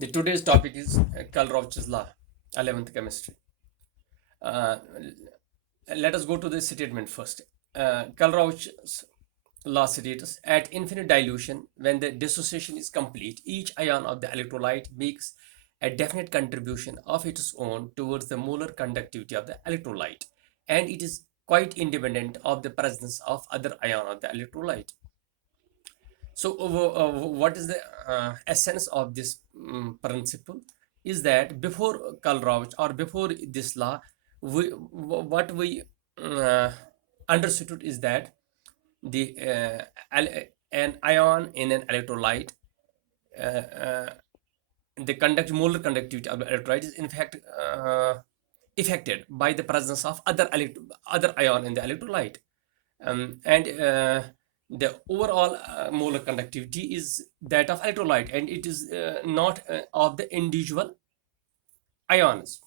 The today's topic is Kohlrausch's law, 11th chemistry. Uh, Let us go to the statement first. Kohlrausch's law states at infinite dilution, when the dissociation is complete, each ion of the electrolyte makes a definite contribution of its own towards the molar conductivity of the electrolyte, and it is quite independent of the presence of other ion of the electrolyte. So, what is the essence of this principle? Is that before Kohlrausch or before this law, what we uh, understood is that the an ion in an electrolyte, uh, uh, the molar conductivity of the electrolyte is in fact affected by the presence of other ion in the electrolyte, and the overall molar conductivity is that of electrolyte, and it is not of the individual ions.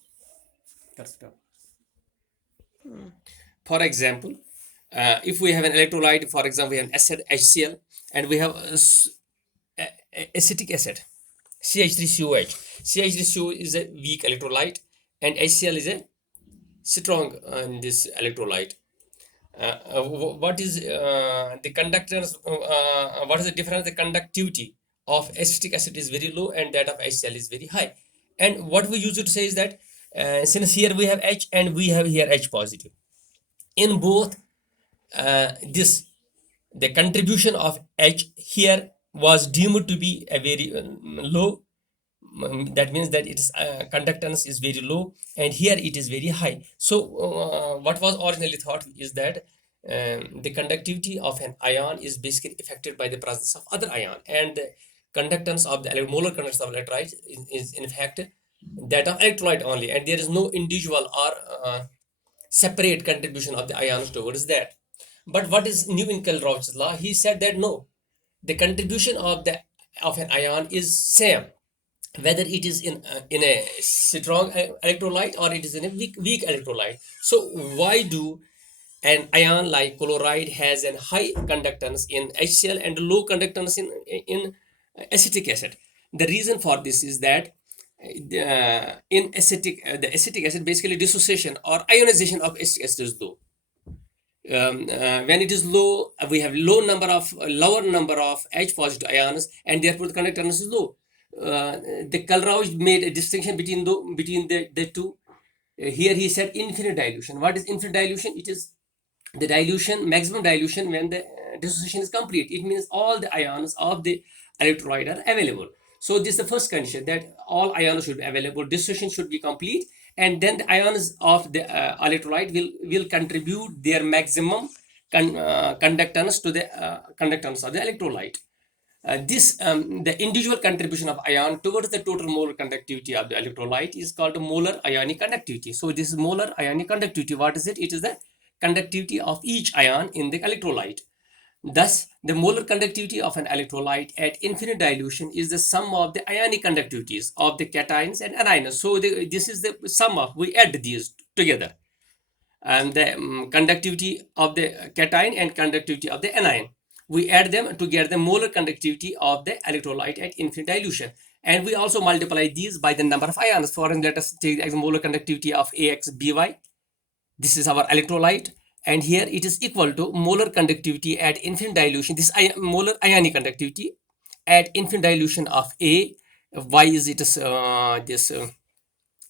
For example, if we have an electrolyte, for example, we have an acid HCl, and we have acetic acid CH3COH. CH3COH is a weak electrolyte, and HCl is a strong in this electrolyte. What is the conductance? What is the difference? The conductivity of acetic acid is very low, and that of HCl is very high. And what we usually say is that since here we have H and we have here H positive, in both this, the contribution of H here was deemed to be a very low. That means that its conductance is very low, and here it is very high. So what was originally thought is that the conductivity of an ion is basically affected by the presence of other ion, and the conductance of the molar conductance of electrolyte is in fact that of electrolyte only, and there is no individual or separate contribution of the ions towards that. But what is new in Kohlrausch's law? He said that no, the contribution of an ion is same, whether it is in a strong electrolyte or it is in a weak electrolyte. So why do an ion like chloride has a high conductance in HCl and low conductance in acetic acid? The reason for this is that in the acetic acid, basically dissociation or ionization of acetic acid is low. When it is low, we have lower number of H positive ions, and therefore the conductance is low. The Kohlrausch made a distinction between the two. Here he said infinite dilution. What is infinite dilution? It is the dilution, maximum dilution, when the dissociation is complete. It means all the ions of the electrolyte are available. So this is the first condition, that all ions should be available, dissociation should be complete, and then the ions of the electrolyte will contribute their maximum conductance to the conductance of the electrolyte. The individual contribution of ion towards the total molar conductivity of the electrolyte is called molar ionic conductivity. So this is molar ionic conductivity. What is it? It is the conductivity of each ion in the electrolyte. Thus, the molar conductivity of an electrolyte at infinite dilution is the sum of the ionic conductivities of the cations and anions. So this is the sum of, we add these together, and the conductivity of the cation and conductivity of the anion. We add them to get the molar conductivity of the electrolyte at infinite dilution. And we also multiply these by the number of ions. For example, let us take the molar conductivity of AXBY. This is our electrolyte. And here it is equal to molar conductivity at infinite dilution. This molar ionic conductivity at infinite dilution of A. Y is this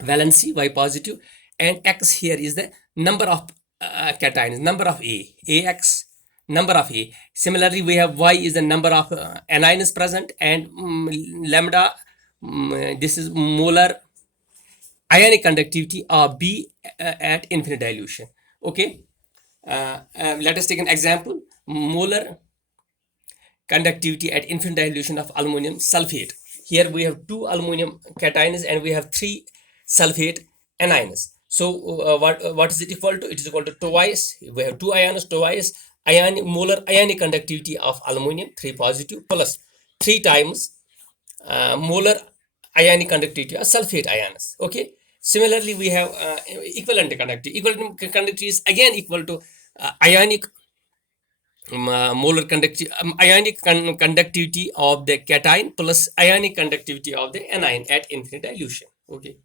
valency, Y positive. And X here is the number of cations, number of AX, number of A. Similarly, we have Y is the number of anions present, and lambda, this is molar ionic conductivity of B at infinite dilution. Okay, let us take an example. Molar conductivity at infinite dilution of aluminum sulfate. Here we have 2 aluminum cations and we have 3 sulfate anions. So what is it equal to? It is equal to twice. We have 2 ions, twice molar ionic conductivity of aluminum, 3 positive, plus 3 times molar ionic conductivity of sulfate ions. Okay. Similarly, we have equivalent conductivity. Equivalent conductivity is again equal to ionic molar conductivity, ionic conductivity of the cation plus ionic conductivity of the anion at infinite dilution. Okay.